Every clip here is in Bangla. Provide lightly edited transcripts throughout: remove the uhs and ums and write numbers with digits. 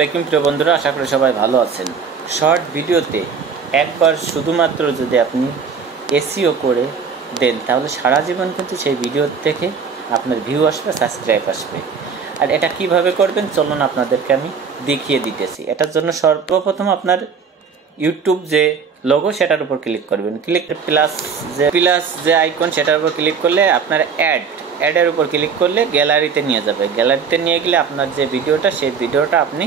আসসালামু প্রিয় বন্ধুরা, আশা করি সবাই ভালো আছেন। শর্ট ভিডিওতে একবার শুধুমাত্র যদি আপনি এসইও করে দেন তাহলে সারা জীবন কিন্তু সেই ভিডিও থেকে আপনার ভিউ আসবে, সাবস্ক্রাইব আসবে। আর এটা কিভাবে করবেন চলুন আপনাদেরকে আমি দেখিয়ে দিতেছি। এটার জন্য সর্বপ্রথম আপনার ইউটিউব যে লোগো সেটার উপর ক্লিক করবেন, প্লাস যে আইকন সেটার উপর ক্লিক করলে আপনার অ্যাডের উপর ক্লিক করলে গ্যালারিতে নিয়ে যাবে। গ্যালারিতে নিয়ে গেলে আপনার যে ভিডিওটা সেই ভিডিওটা আপনি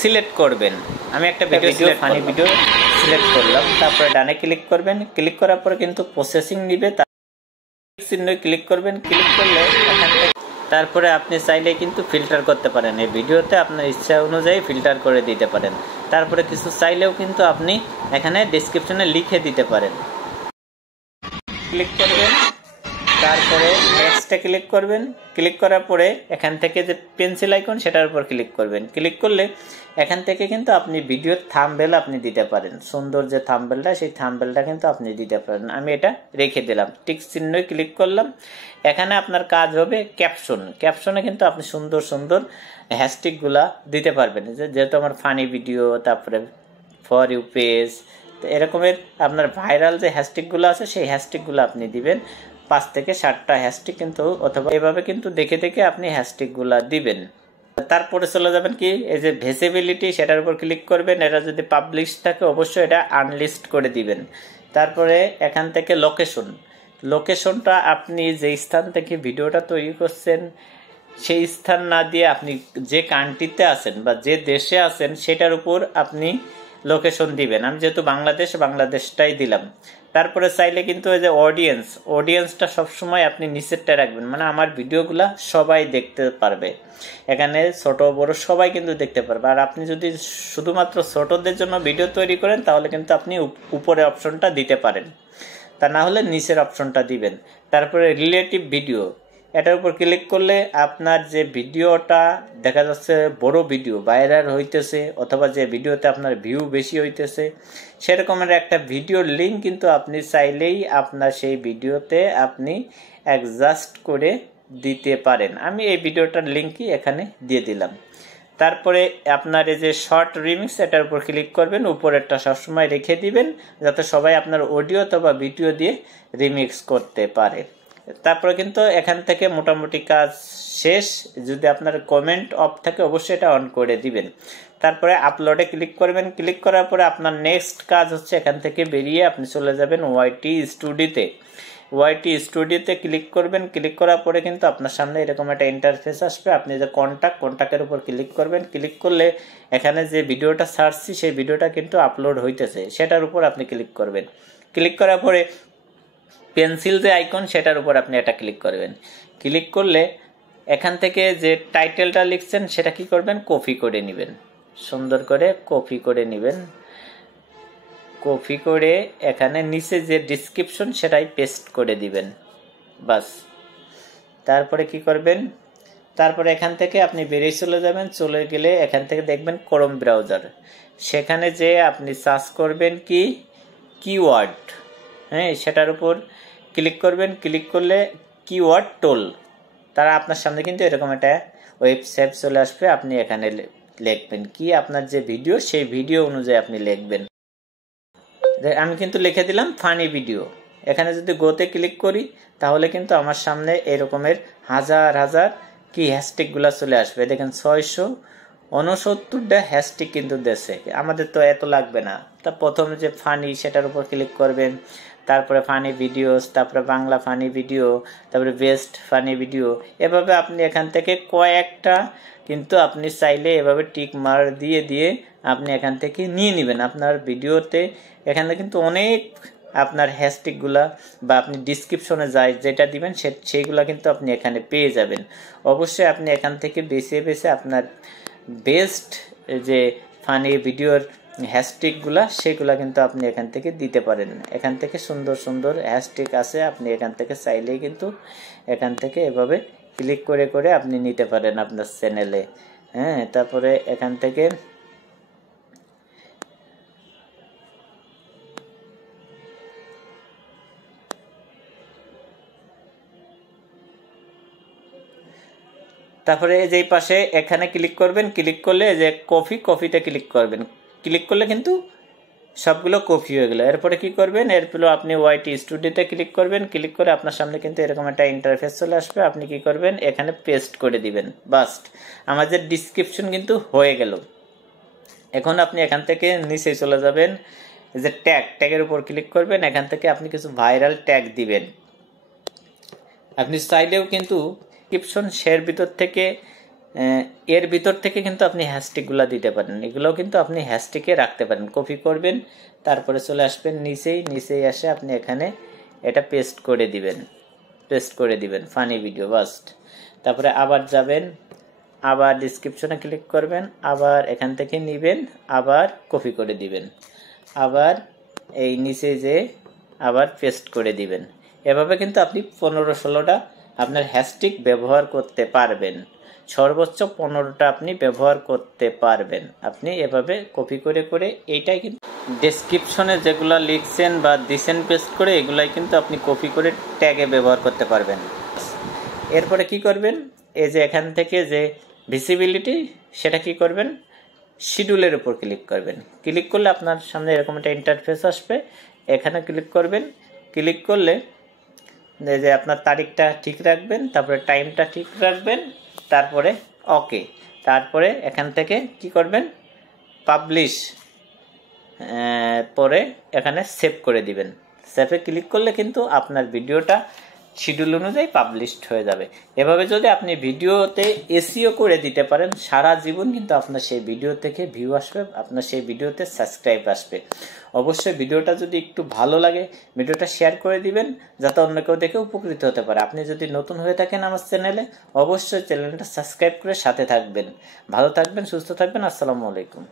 সিলেক্ট করবেন। আমি একটা ফানি ভিডিও সিলেক্ট করলাম, তারপরে ডানে ক্লিক করবেন। ক্লিক করার পরে কিন্তু প্রসেসিং নিবে, চিহ্নে ক্লিক করবেন। ক্লিক করলে এখান থেকে তারপরে আপনি চাইলে কিন্তু ফিল্টার করতে পারেন। এই ভিডিওতে আপনার ইচ্ছা অনুযায়ী ফিল্টার করে দিতে পারেন। তারপরে কিছু চাইলেও কিন্তু আপনি এখানে ডেসক্রিপশনে লিখে দিতে পারেন। ক্লিক করবেন, তারপরে নেক্সটে ক্লিক করবেন। ক্লিক করার পরে এখান থেকে যে পেন্সিল আইকন সেটার উপর ক্লিক করবেন। ক্লিক করলে এখান থেকে কিন্তু আপনি ভিডিওর থাম্বনেল আপনি দিতে পারেন। সুন্দর যে থাম্বনেলটা সেই থাম্বনেলটা কিন্তু আপনি দিতে পারেন। আমি এটা রেখে দিলাম, টিক চিহ্ন ক্লিক করলাম। এখানে আপনার কাজ হবে ক্যাপশনে কিন্তু আপনি সুন্দর সুন্দর হ্যাশট্যাগুলা দিতে পারবেন। যেহেতু আমার ফানি ভিডিও, তারপরে ফর ইউ পেজ, তো এরকমের আপনার ভাইরাল যে হ্যাশট্যাগুলো আছে সেই হ্যাশট্যাগুলো আপনি দিবেন। 5 থেকে 7টা হ্যাশট্যাগ কিন্তু, অথবা এভাবে কিন্তু দেখে দেখে আপনি হ্যাশট্যাগুলো দিবেন। তারপরে চলে যাবেন কি এই যে ভিজিবিলিটি, সেটার উপর ক্লিক করবেন। এটা যদি পাবলিশ থাকে অবশ্যই এটা আনলিস্ট করে দিবেন। তারপরে এখান থেকে লোকেশনটা আপনি যে স্থান থেকে ভিডিওটা তৈরি করছেন সেই স্থান না দিয়ে আপনি যে কান্ট্রিতে আছেন বা যে দেশে আছেন সেটার উপর আপনি লোকেশন দিবেন। আমি যেহেতু বাংলাদেশটাই দিলাম। তারপরে চাইলে কিন্তু ওই যে অডিয়েন্সটা সবসময় আপনি নিচেরটা রাখবেন, মানে আমার ভিডিওগুলা সবাই দেখতে পারবে। এখানে ছোট বড় সবাই কিন্তু দেখতে পারবে। আর আপনি যদি শুধুমাত্র ছোটদের জন্য ভিডিও তৈরি করেন তাহলে কিন্তু আপনি উপরে অপশনটা দিতে পারেন, তা না হলে নিচের অপশনটা দিবেন। তারপরে রিলেটিভ ভিডিও, এটার উপর ক্লিক করলে আপনার যে ভিডিওটা দেখা যাচ্ছে বড় ভিডিও ভাইরাল হইতেছে, অথবা যে ভিডিওতে আপনার ভিউ বেশি হইতেছে সেরকমের একটা ভিডিওর লিঙ্ক কিন্তু আপনি চাইলেই আপনার সেই ভিডিওতে আপনি অ্যাডজাস্ট করে দিতে পারেন। আমি এই ভিডিওটার লিঙ্কই এখানে দিয়ে দিলাম। তারপরে আপনার এই যে শর্ট রিমিক্স, এটার উপর ক্লিক করবেন। উপরেরটা সবসময় রেখে দিবেন যাতে সবাই আপনার অডিও অথবা ভিডিও দিয়ে রিমিক্স করতে পারে। তারপরে কিন্তু এখান থেকে মোটামুটি কাজ শেষ। যদি আপনার কমেন্ট অফ থাকে অবশ্যই এটা অন করে দিবেন। তারপরে আপলোডে ক্লিক করবেন। ক্লিক করার পরে আপনার নেক্সট কাজ হচ্ছে এখান থেকে বেরিয়ে আপনি চলে যাবেন ওয়াইটি স্টুডিওতে ক্লিক করবেন। ক্লিক করার পরে কিন্তু আপনার সামনে এরকম একটা ইন্টারফেস আসবে। আপনি যে কন্টাক্টের উপর ক্লিক করবেন। ক্লিক করলে এখানে যে ভিডিওটা ছাড়ছি সেই ভিডিওটা কিন্তু আপলোড হইতেছে, সেটার উপর আপনি ক্লিক করবেন। ক্লিক করার পরে পেন্সিল যে আইকন সেটার উপর আপনি এটা ক্লিক করবেন। ক্লিক করলে এখান থেকে যে টাইটেলটা লিখছেন সেটা কি করবেন, কপি করে নেবেন। সুন্দর করে কপি করে নেবেন। কপি করে এখানে নিচে যে ডেসক্রিপশন সেটাই পেস্ট করে দিবেন, বাস। তারপরে কি করবেন, তারপরে এখান থেকে আপনি বেরিয়ে চলে যাবেন। চলে গেলে এখান থেকে দেখবেন ক্রোম ব্রাউজার, সেখানে যে আপনি সার্চ করবেন কি কিওয়ার্ড, হ্যাঁ, সেটার উপর ক্লিক করবেন। ক্লিক করলে কিওয়ার্ড টোল, তারা আপনার সামনে কিন্তু এরকম একটা ওয়েবসাইট চলে আসবে। আপনি এখানে লিখবেন কি আপনার যে ভিডিও সেই ভিডিও অনুযায়ী আপনি লিখবেন। আমি কিন্তু লিখে দিলাম ফানি ভিডিও। এখানে যদি গোতে ক্লিক করি তাহলে কিন্তু আমার সামনে এরকমের হাজার হাজার কি হ্যাশট্যাগুলো চলে আসবে। দেখেন 669টা হ্যাশট্যাগ কিন্তু দেশে, আমাদের তো এত লাগবে না। তা প্রথমে যে ফানি সেটার উপর ক্লিক করবেন, তারপরে ফানি ভিডিওস, তারপরে বাংলা ফানি ভিডিও, তারপরে বেস্ট ফানি ভিডিও। এভাবে আপনি এখান থেকে কয়েকটা কিন্তু আপনি চাইলে এভাবে টিক মার দিয়ে দিয়ে আপনি এখান থেকে নিয়ে নেবেন আপনার ভিডিওতে। এখানে কিন্তু অনেক আপনার হ্যাশট্যাগুলা বা আপনি ডিসক্রিপশনে যেটা দিবেন সেইগুলা কিন্তু আপনি এখানে পেয়ে যাবেন। অবশ্যই আপনি এখান থেকে বেছে বেছে আপনার বেস্ট যে ফানি ভিডিওর হ্যাশট্যাগুলা সেগুলা কিন্তু আপনি এখান থেকে দিতে পারেন। এখান থেকে সুন্দর সুন্দর হ্যাশট্যাগ আছে, আপনি এখান থেকে চাইলেই কিন্তু এখান থেকে এভাবে ক্লিক করে করে আপনি নিতে পারেন আপনার চ্যানেলে। হ্যাঁ, তারপরে এখান থেকে তারপরে এই যে এই পাশে এখানে ক্লিক করবেন, ক্লিক করলে যে কপিতে ক্লিক করবেন, ক্লিক করলে কিন্তু সবগুলো কপি হয়ে গেল। এরপরে কি করবেন, এরপরে আপনি ওয়াইটি স্টুডিওতে ক্লিক করবেন, ক্লিক করে আপনার সামনে কিন্তু এরকম একটা ইন্টারফেস চলে আসবে। আপনি কি করবেন, এখানে পেস্ট করে দিবেন। বাস আমাদের ডিসক্রিপশন কিন্তু হয়ে গেল। এখন আপনি এখান থেকে নিচে চলে যাবেন, যে ট্যাগের উপর ক্লিক করবেন, এখান থেকে আপনি কিছু ভাইরাল ট্যাগ দিবেন। আপনি চাইলেও কিন্তু ডিসক্রিপশন এর ভিতর থেকে কিন্তু আপনি হ্যাশট্যাগুলো দিতে পারেন। এগুলোও কিন্তু আপনি হ্যাশট্যাগে রাখতে পারেন। কপি করবেন, তারপরে চলে আসবেন নিচেই আসে আপনি এখানে এটা পেস্ট করে দিবেন ফানি ভিডিও বাস্ট। তারপরে আবার যাবেন, আবার ডিসক্রিপশনে ক্লিক করবেন, আবার এখান থেকে নেবেন, আবার কপি করে দিবেন, আবার এই নিচে যে আবার পেস্ট করে দিবেন। এভাবে কিন্তু আপনি 15-16টা আপনার হ্যাশট্যাগ ব্যবহার করতে পারবেন। সর্বোচ্চ 15টা আপনি ব্যবহার করতে পারবেন। আপনি এভাবে কপি করে এইটাই কিন্তু ডেসক্রিপশনে যেগুলো লিখছেন বা দিছেন পেস্ট করে, এগুলাই কিন্তু আপনি কপি করে ট্যাগে ব্যবহার করতে পারবেন। এরপরে কি করবেন, এই যে এখান থেকে যে ভিজিবিলিটি, সেটা কি করবেন, শিডিউলের উপর ক্লিক করবেন। ক্লিক করলে আপনার সামনে এরকম একটা ইন্টারফেস আসবে। এখানে ক্লিক করবেন, ক্লিক করলে যে আপনার তারিখটা ঠিক রাখবেন, তারপরে টাইমটা ঠিক রাখবেন, তারপরে ওকে, তারপরে এখান থেকে কি করবেন, পাবলিশ, পরে এখানে সেভ করে দিবেন। সেভে ক্লিক করলে কিন্তু আপনার ভিডিওটা শিডিউল অনুযায়ী পাবলিশড হয়ে যাবে। এভাবে যদি আপনি ভিডিওতে এসইও করে দিতে পারেন, সারা জীবন কিন্তু আপনার সেই ভিডিও থেকে ভিউ আসবে, আপনার সেই ভিডিওতে সাবস্ক্রাইব আসবে। অবশ্যই ভিডিওটা যদি একটু ভালো লাগে, ভিডিওটা শেয়ার করে দিবেন, যাতে অন্য কেউ দেখে উপকৃত হতে পারে। আপনি যদি নতুন হয়ে থাকেন আমার চ্যানেলে, অবশ্যই চ্যানেলটা সাবস্ক্রাইব করে সাথে থাকবেন। ভালো থাকবেন, সুস্থ থাকবেন। আসসালামু আলাইকুম।